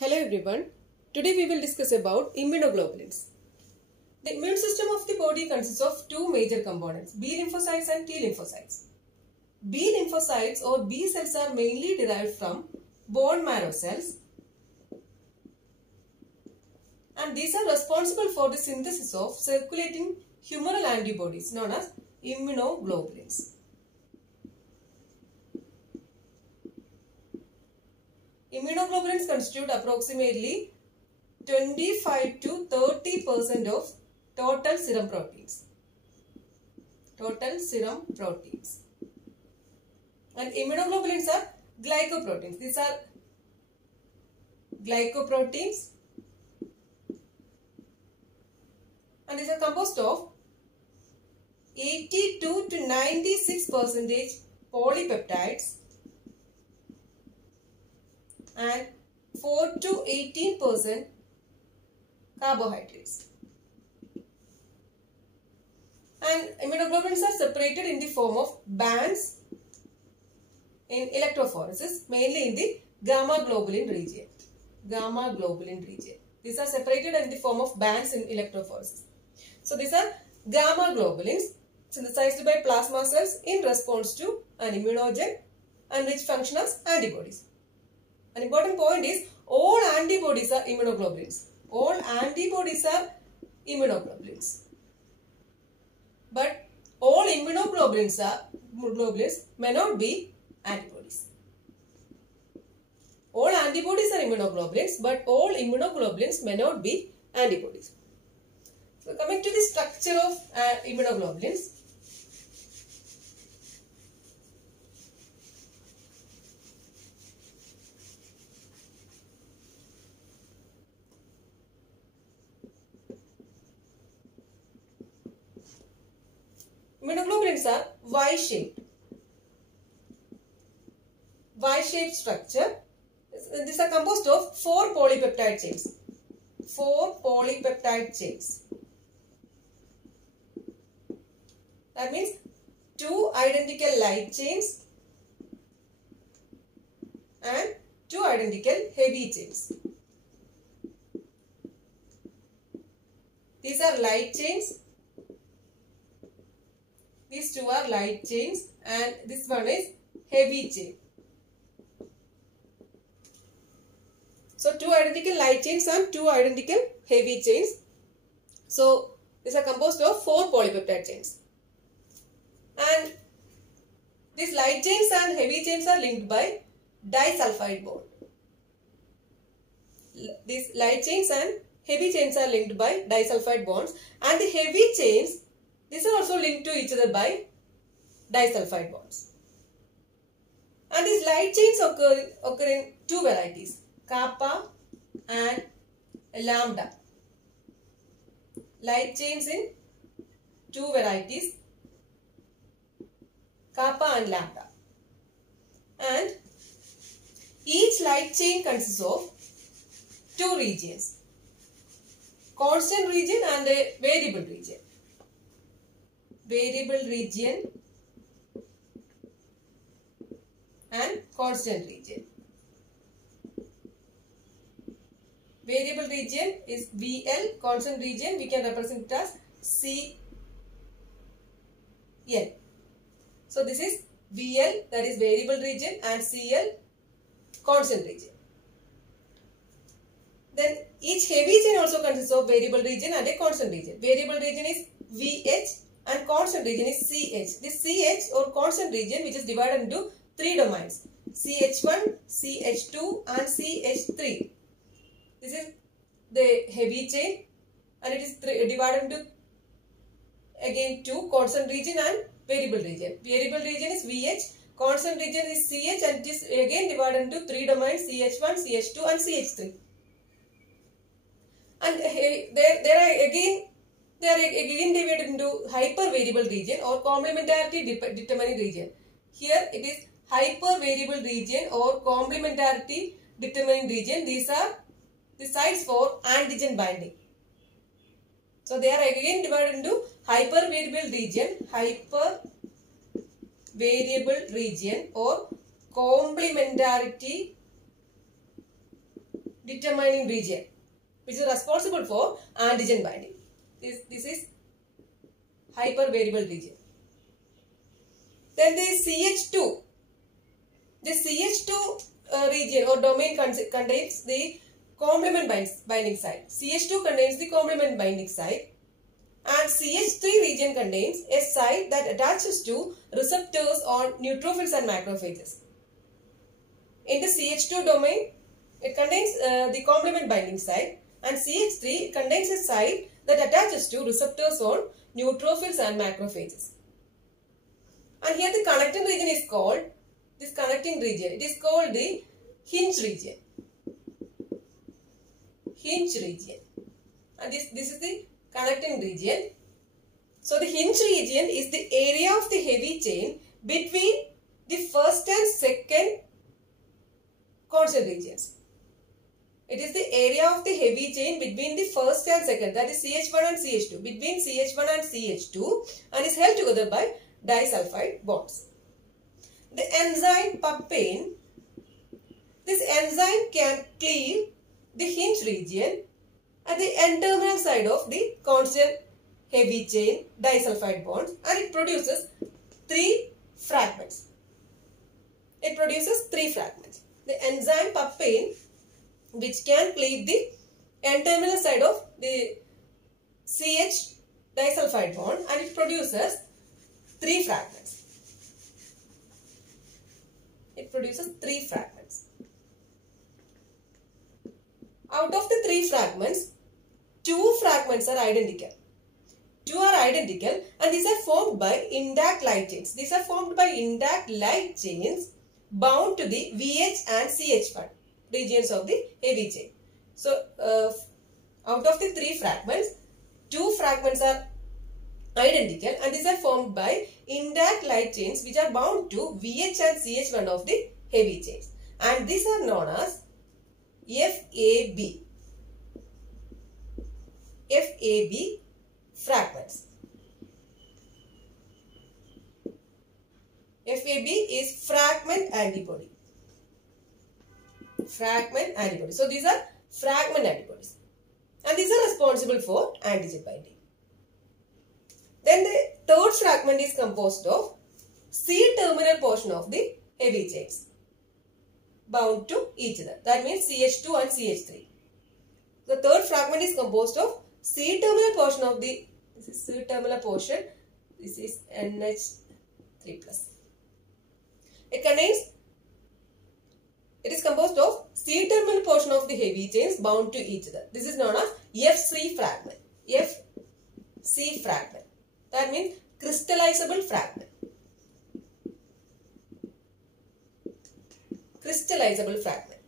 Hello everyone. Today we will discuss about immunoglobulins. The immune system of the body consists of two major components, B lymphocytes and T lymphocytes. B lymphocytes or B cells are mainly derived from bone marrow cells, and these are responsible for the synthesis of circulating humoral antibodies known as immunoglobulins. Immunoglobulins constitute approximately 25 to 30% of total serum proteins. And immunoglobulins are glycoproteins. These are glycoproteins, and these are composed of 82 to 96% polypeptides and 4 to 18% carbohydrates. And immunoglobulins are separated in the form of bands in electrophoresis, mainly in the gamma globulin region. These are separated in the form of bands in electrophoresis. So these are gamma globulins synthesized by plasma cells in response to an immunogen and which function as antibodies. An important point is all antibodies are immunoglobulins. But all immunoglobulins may not be antibodies. All antibodies are immunoglobulins, but all immunoglobulins may not be antibodies. So coming to the structure of immunoglobulins. Immunoglobulins are Y-shaped structure. These are composed of 4 polypeptide chains. That means 2 identical light chains and 2 identical heavy chains. These are light chains. These 2 are light chains and this one is heavy chain. So 2 identical light chains and 2 identical heavy chains. So these are composed of 4 polypeptide chains. And these light chains and heavy chains are linked by disulfide bond. These light chains and heavy chains are linked by disulfide bonds, and the heavy chains, these are also linked to each other by disulfide bonds. And these light chains occur in 2 varieties, kappa and lambda. Light chains in 2 varieties, kappa and lambda. And each light chain consists of 2 regions, constant region and a variable region. And constant region. Variable region is VL, constant region we can represent it as CL. So this is VL, that is variable region, and CL, constant region. Then each heavy chain also consists of variable region and a constant region. Variable region is VH and constant region is CH. This CH or constant region, which is divided into 3 domains, CH1, CH2 and CH3. This is the heavy chain and it is divided into again 2, constant region and variable region. Variable region is VH, constant region is CH, and it is again divided into 3 domains, CH1, CH2 and CH3. And they are again divided into hypervariable region or complementarity determining region. Here it is hypervariable region or complementarity determining region. These are the sites for antigen binding. So they are again divided into hypervariable region or complementarity determining region, which is responsible for antigen binding. This is hypervariable region. Then the CH2. The CH2 region or domain contains the complement binding site. CH2 contains the complement binding site, and CH3 region contains a site that attaches to receptors on neutrophils and macrophages. In the CH2 domain, it contains the complement binding site, and CH3 contains a site that attaches to receptors on neutrophils and macrophages. And here the connecting region is called, this connecting region, it is called the hinge region. Hinge region. And this is the connecting region. So the hinge region is the area of the heavy chain between the first and second constant regions. It is the area of the heavy chain between the first and second, that is CH1 and CH2, between CH1 and CH2, and is held together by disulfide bonds. The enzyme papain, this enzyme can cleave the hinge region at the N-terminal side of the constant heavy chain disulfide bonds, and it produces 3 fragments. It produces 3 fragments. The enzyme papain, which can cleave the N-terminal side of the CH disulfide bond, and it produces 3 fragments. It produces 3 fragments. Out of the 3 fragments, 2 fragments are identical. 2 are identical, and these are formed by intact light chains. These are formed by intact light chains bound to the VH and CH1 regions of the heavy chain. So, out of the 3 fragments, 2 fragments are identical, and these are formed by intact light chains which are bound to VH and CH1 of the heavy chains, and these are known as FAB. FAB fragments. FAB is fragment antibody. Fragment antibody. So these are fragment antibodies, and these are responsible for antigen binding. Then the third fragment is composed of C-terminal portion of the heavy chains bound to each other. That means CH2 and CH3. The third fragment is composed of C-terminal portion of the, this is C-terminal portion, this is NH3+. It is composed of C-terminal portion of the heavy chains bound to each other. This is known as FC fragment. FC fragment. That means crystallizable fragment. Crystallizable fragment.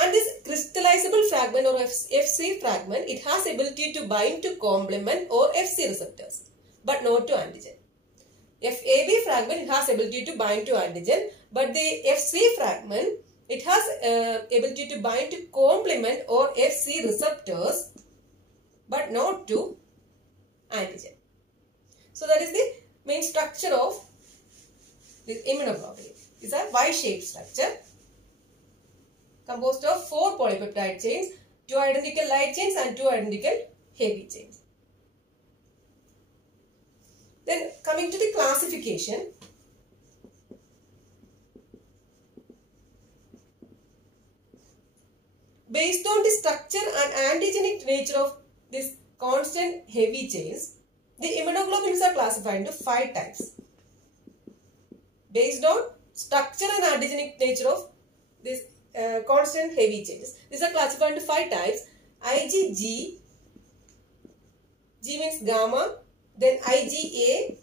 And this crystallizable fragment or FC fragment, it has ability to bind to complement or FC receptors, but not to antigen. FAB fragment, it has ability to bind to antigen, but the FC fragment, it has ability to bind to complement or FC receptors, but not to antigen. So that is the main structure of this immunoglobulin. It's a Y-shaped structure composed of 4 polypeptide chains, 2 identical light chains and 2 identical heavy chains. Then coming to the classification, based on the structure and antigenic nature of this constant heavy chains, the immunoglobulins are classified into 5 types. Based on structure and antigenic nature of this constant heavy chains, these are classified into 5 types. IgG, G means gamma, then IgA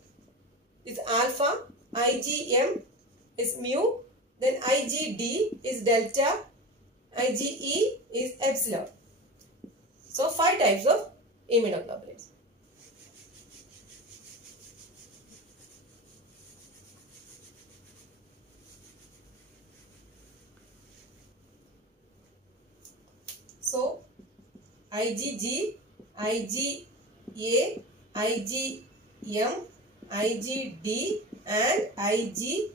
is alpha, IgM is mu, then IgD is delta, IgE is epsilon. So 5 types of immunoglobulins. So IgG, IgA, IgM, IgD and IgE.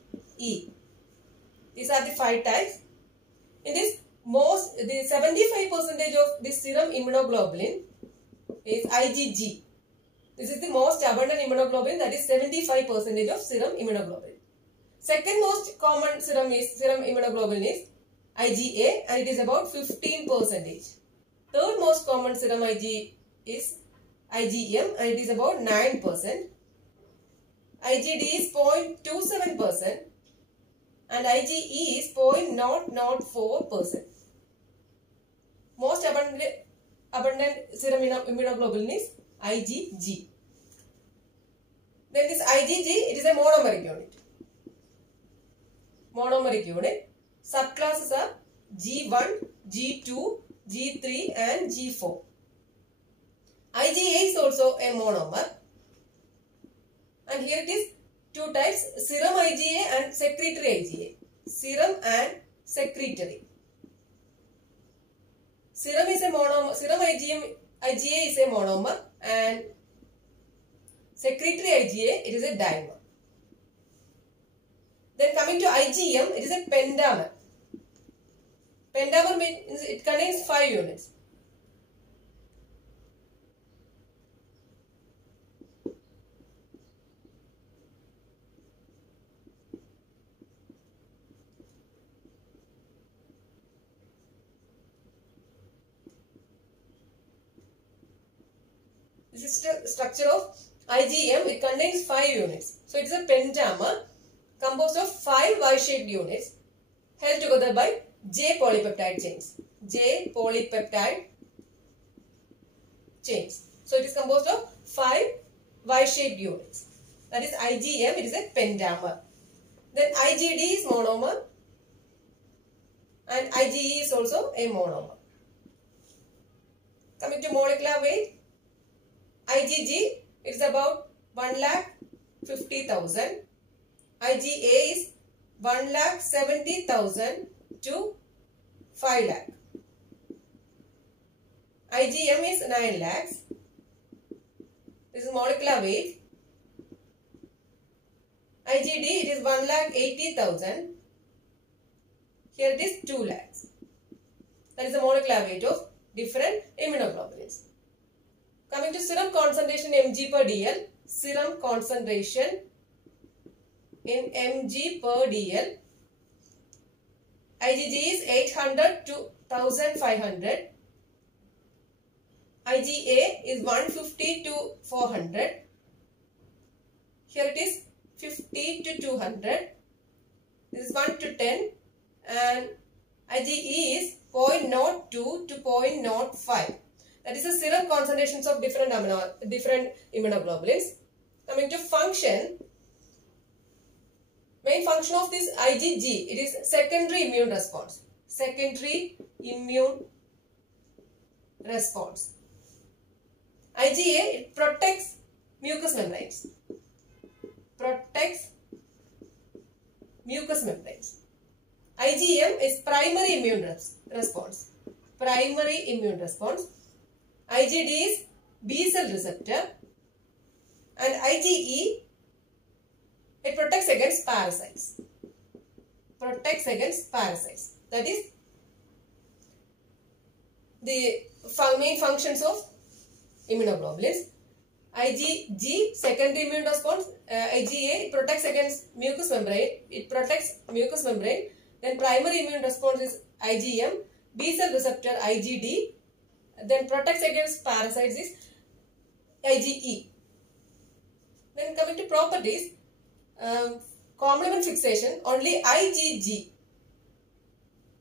These are the 5 types. In this, most the 75% of this serum immunoglobulin is IgG. This is the most abundant immunoglobulin, that is 75% of serum immunoglobulin. Second most common serum immunoglobulin is IgA, and it is about 15%. Third most common serum Ig is IgM, and it is about 9%. IgD is 0.27% and IgE is 0.004%. Most abundant serum immunoglobulin is IgG. Then this IgG, it is a monomeric unit. Monomeric unit. Subclasses are G1, G2, G3 and G4. IgA is also a monomer. And here it is two types, serum IgA and secretory IgA. Serum and secretory. Serum is a monomer. Serum IgA is a monomer, and secretory IgA, it is a dimer. Then coming to IgM, it is a pentamer. Pentamer means it contains 5 units. This is the structure of IgM. It contains 5 units. So it is a pentamer composed of 5 Y-shaped units held together by J polypeptide chains. J polypeptide chains. So it is composed of 5 Y-shaped units. That is IgM. It is a pentamer. Then IgD is monomer, and IgE is also a monomer. Coming to molecular weight, IgG, it is about 1,50,000. IgA is 1,70,000 to 5 lakh. IgM is 9 lakhs. This is molecular weight. IgD, it is 1,80,000. Here it is 2 lakhs. That is the molecular weight of different immunoglobulins. Coming to serum concentration mg per dl, serum concentration in mg per dl, IgG is 800 to 1500, IgA is 150 to 400, here it is 50 to 200, this is 1 to 10, and IgE is 0.02 to 0.05. That is the serum concentrations of different immunoglobulins. Coming to function, main function of this IgG, it is secondary immune response. Secondary immune response. IgA, it protects mucous membranes. Protects mucous membranes. IgM is primary immune response. Primary immune response. IgD is B cell receptor, and IgE, it protects against parasites. Protects against parasites. That is the main functions of immunoglobulins. IgG, secondary immune response. IgA, it protects against mucous membrane. It protects mucous membrane. Then primary immune response is IgM. B cell receptor IgD. Then protects against parasites is IgE. Then coming to properties, complement fixation, only IgG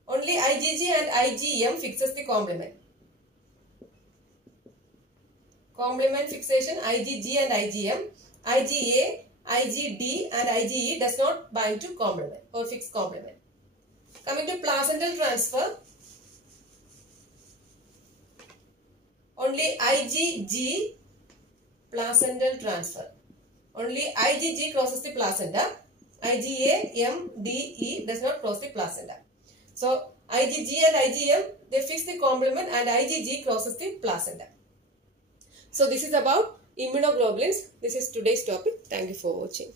and IgM fixes the complement. Complement fixation, IgG and IgM. IgA, IgD and IgE does not bind to complement or fix complement. Coming to placental transfer, only IgG placental transfer. Only IgG crosses the placenta. IgA, M, D, E does not cross the placenta. So IgG and IgM, they fix the complement, and IgG crosses the placenta. So this is about immunoglobulins. This is today's topic. Thank you for watching.